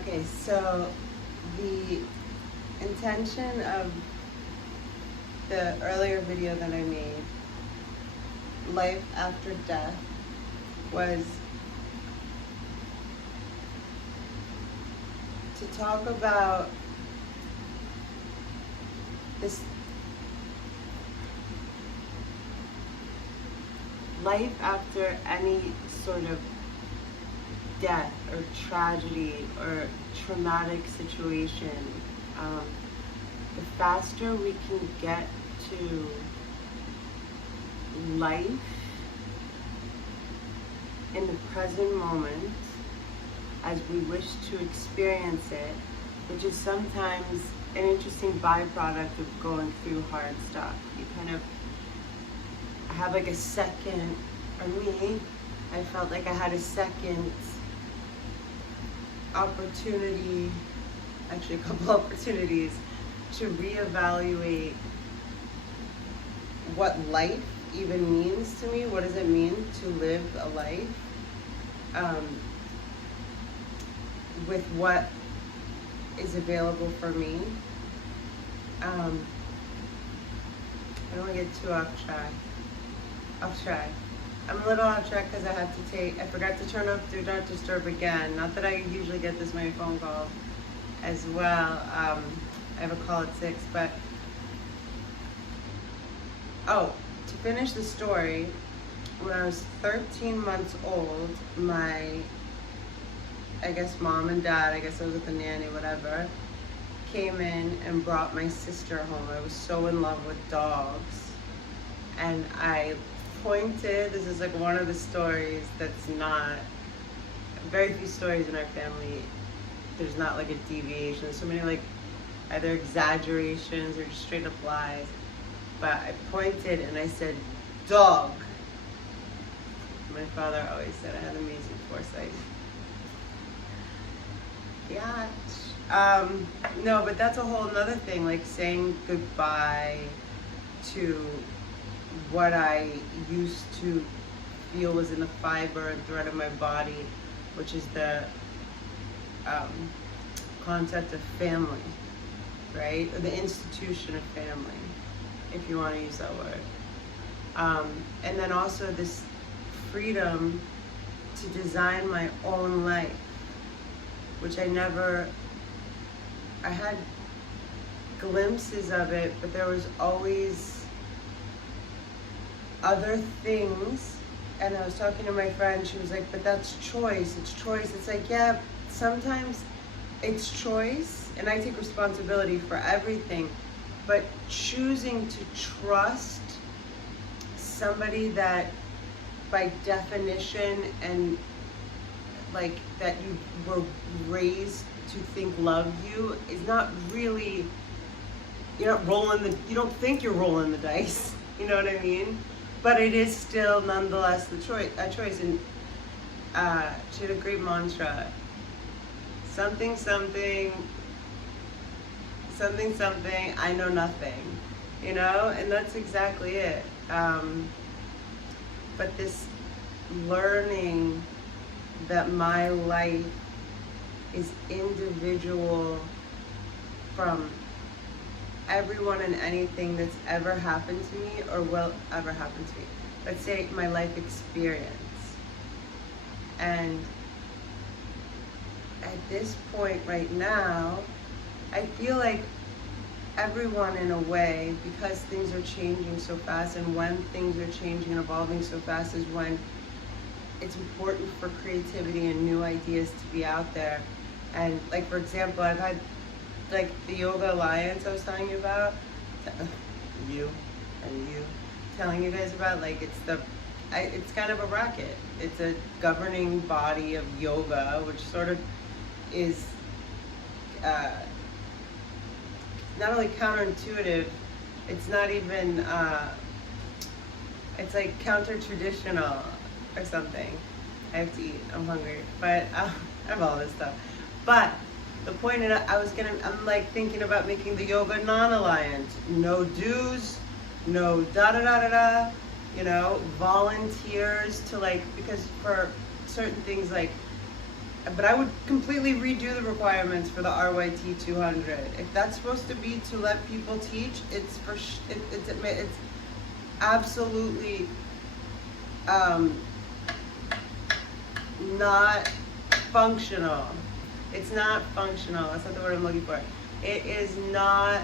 Okay, so the intention of the earlier video that I made, life after death, was to talk about this life after any sort of death or tragedy or traumatic situation. The faster we can get to life in the present moment as we wish to experience it, which is sometimes an interesting byproduct of going through hard stuff. You kind of have like a second, or me, I felt like I had a second opportunity, actually a couple opportunities, to reevaluate what life even means to me. What does it mean to live a life with what is available for me? I don't want to get too off track. I'm a little off track because I forgot to turn off Do Not Disturb again. Not that I usually get this many phone calls as well. I have a call at 6, but to finish the story, when I was 13 months old, my, I guess mom and dad, I guess I was with the nanny, whatever, came in and brought my sister home. I was so in love with dogs, and I pointed, this is like one of the stories that's not, very few stories in our family, there's not like a deviation. There's so many like either exaggerations or just straight up lies. But I pointed and I said, dog. My father always said I had amazing foresight. Yeah. No, but that's a whole nother thing, like saying goodbye to what I used to feel was in the fiber and thread of my body, which is the concept of family, right? Or the institution of family, if you want to use that word. And then also this freedom to design my own life, which I had glimpses of it, but there was always other things. And I was talking to my friend, she was like, but that's choice, it's choice. It's like, yeah, sometimes it's choice, and I take responsibility for everything, but choosing to trust somebody that by definition and like that you were raised to think love you is not really, you don't think you're rolling the dice, you know what I mean? But it is still nonetheless a choice. And she had a great mantra, something, I know nothing, you know? And that's exactly it. But this learning that my life is individual from everyone and anything that's ever happened to me or will ever happen to me. Let's say my life experience. And at this point right now, I feel like everyone in a way, because things are changing so fast, and when things are changing and evolving so fast is when it's important for creativity and new ideas to be out there. And like, for example, I've had like the Yoga Alliance I was telling you about, telling you guys about, like it's kind of a racket. It's a governing body of yoga, which sort of is not only counterintuitive, it's not even, it's like counter-traditional or something. I have to eat, I'm hungry, but I have all this stuff. But the point is, I'm like thinking about making the Yoga non-alliance. No dues, no da-da-da-da-da, you know, volunteers to like, because for certain things like but I would completely redo the requirements for the RYT 200. If that's supposed to be to let people teach, it's absolutely not functional. It's not functional. That's not the word I'm looking for. It is not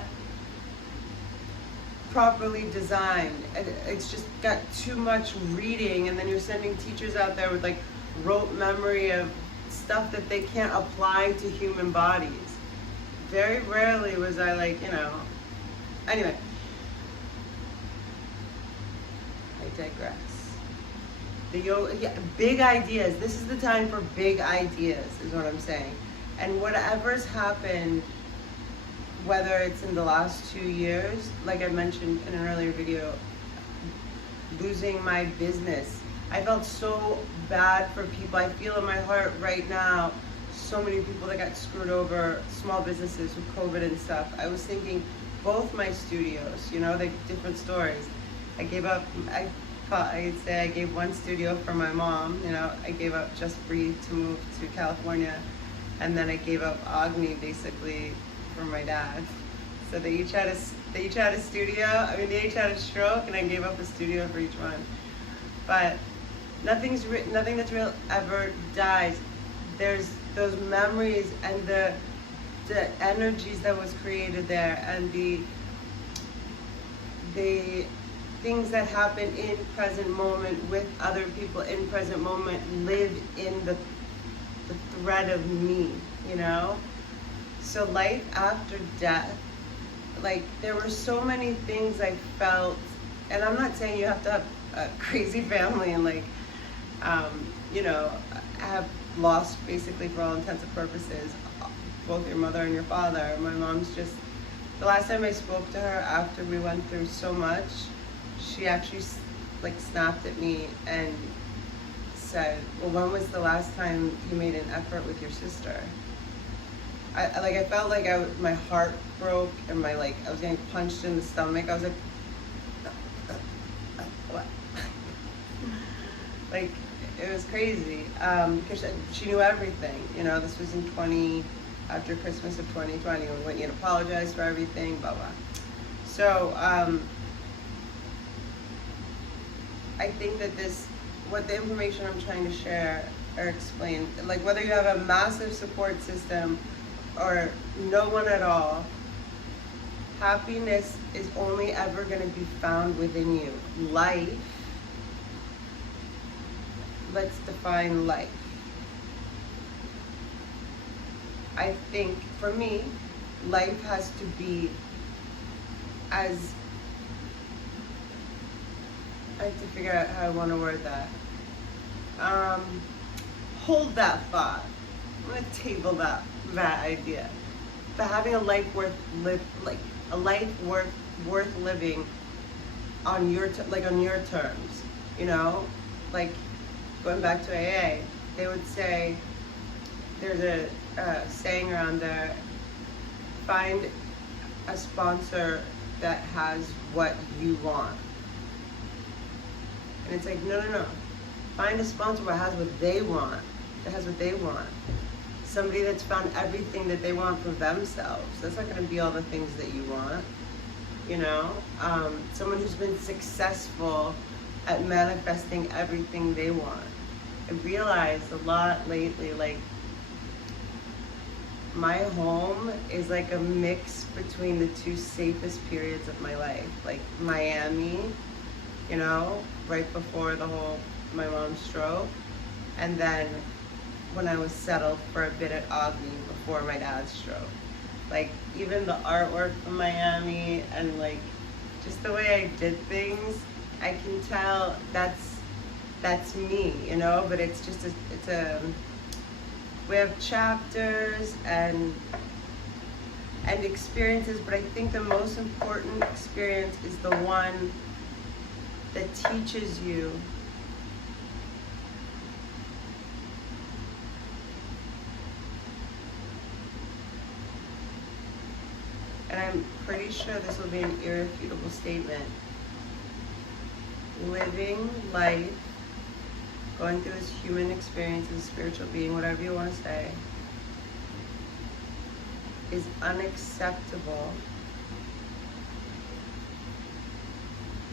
properly designed. It's just got too much reading, and then you're sending teachers out there with like rote memory of stuff that they can't apply to human bodies. Very rarely was I like, anyway, I digress. Big ideas. This is the time for big ideas, is what I'm saying. And whatever's happened, whether it's in the last 2 years, like I mentioned in an earlier video, losing my business. I felt so bad for people. I feel in my heart right now, so many people that got screwed over, small businesses with COVID and stuff. I was thinking both my studios, they different stories. I gave up, I'd say I gave one studio for my mom, I gave up Just Breathe to move to California, and then I gave up Agni basically for my dad. So they each had a studio. They each had a stroke, and I gave up a studio for each one. But nothing that's real ever dies. There's those memories and the energies that was created there, and the things that happen in present moment with other people in present moment live in the thread of me, So life after death, like there were so many things I felt, and I'm not saying you have to have a crazy family and have lost basically for all intents and purposes both your mother and your father. My mom's just, the last time I spoke to her after we went through so much, she actually snapped at me and said, well, when was the last time you made an effort with your sister? I felt like my heart broke, and I was getting punched in the stomach. I was like, what? It was crazy, because she knew everything. This was after Christmas of 2020, when we went and apologized for everything, blah, blah. So, I think that what the information I'm trying to share or explain, whether you have a massive support system or no one at all, happiness is only ever going to be found within you. Life, let's define life. I think for me, life has to be as, I have to figure out how I want to word that. Hold that thought. I'm going to table that idea. But having a life worth living on your terms, going back to AA, they would say, there's a saying around there, find a sponsor that has what you want. And it's like, no. Find a sponsor that has what they want. Somebody that's found everything that they want for themselves. That's not going to be all the things that you want. Someone who's been successful at manifesting everything they want. I realized a lot lately, my home is like a mix between the two safest periods of my life. Miami, right before my mom's stroke, and then when I was settled for a bit at Agni before my dad's stroke. Even the artwork from Miami and just the way I did things, I can tell that's me, but it's just we have chapters and experiences, but I think the most important experience is the one that teaches you and I'm pretty sure this will be an irrefutable statement. Living life going through his human experience as a spiritual being, whatever you want to say, is unacceptable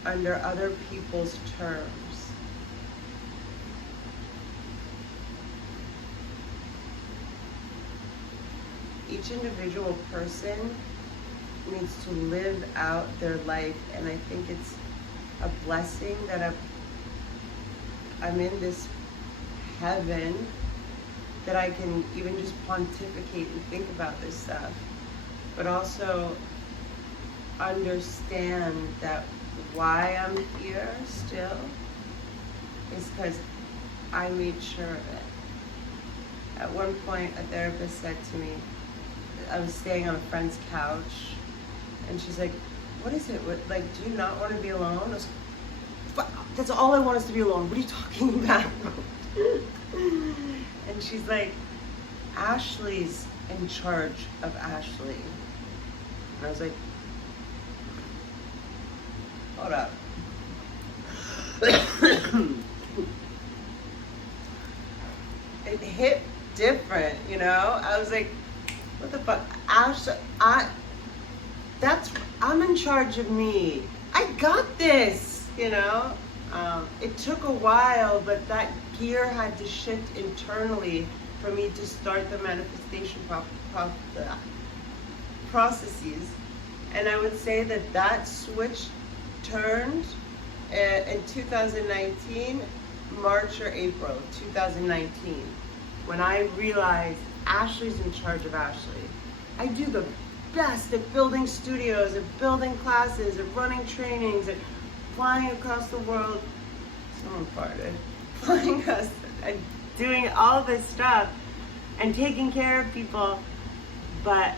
under other people's terms. Each individual person needs to live out their life, and I think it's a blessing that I'm in this heaven that I can even just pontificate and think about this stuff, but also understand that why I'm here still is because I made sure of it. At one point, a therapist said to me, I was staying on a friend's couch, and she's like, what is it? What, like, do you not want to be alone? I was like, that's all I want is to be alone. What are you talking about? And she's like, Ashley's in charge of Ashley. And I was like, hold up. It hit different, you know? I was like, what the fuck? Ashley, I'm in charge of me. I got this, you know? It took a while, but that gear had to shift internally for me to start the manifestation processes. And I would say that switch turned in 2019, March or April 2019, when I realized Ashley's in charge of Ashley. I do the best at building studios, at building classes, at running trainings, at flying across the world. Someone farted. Flying across and doing all this stuff and taking care of people, but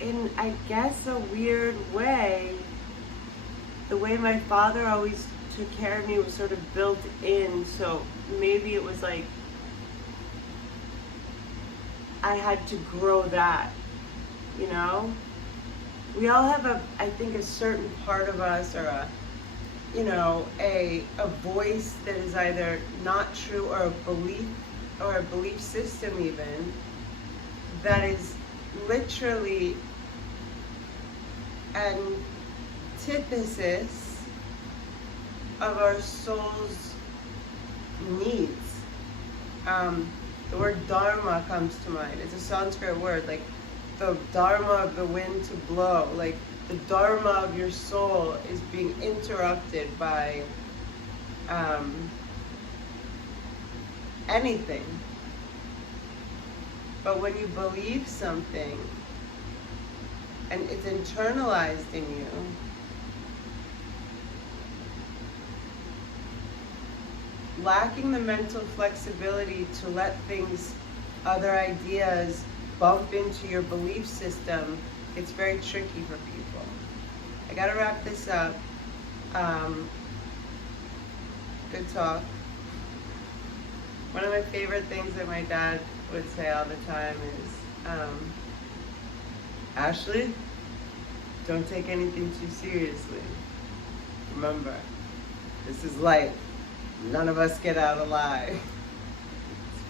in, I guess, a weird way, the way my father always took care of me was sort of built in, so maybe it was like I had to grow that, you know? We all have I think a certain part of us, or a voice that is either not true, or a belief system even, that is literally antithesis of our soul's needs. The word Dharma comes to mind. It's a Sanskrit word, like the Dharma of the wind to blow. Like the Dharma of your soul is being interrupted by anything. But when you believe something and it's internalized in you, lacking the mental flexibility to let things, other ideas, bump into your belief system, it's very tricky for people. I gotta wrap this up. Good talk. One of my favorite things that my dad would say all the time is, Ashley, don't take anything too seriously. Remember, this is life. None of us get out alive.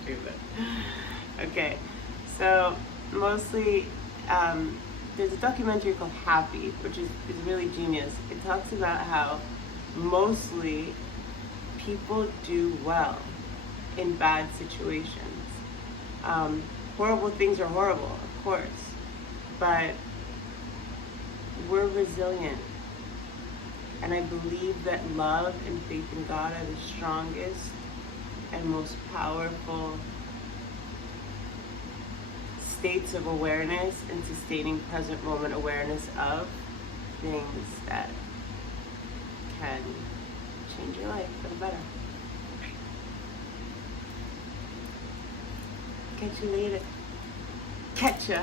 Stupid. Okay, so mostly, there's a documentary called Happy, which is really genius. It talks about how mostly people do well in bad situations. Horrible things are horrible, of course, but we're resilient. And I believe that love and faith in God are the strongest and most powerful states of awareness and sustaining present moment awareness of things that can change your life for the better. Catch you later. Catch ya.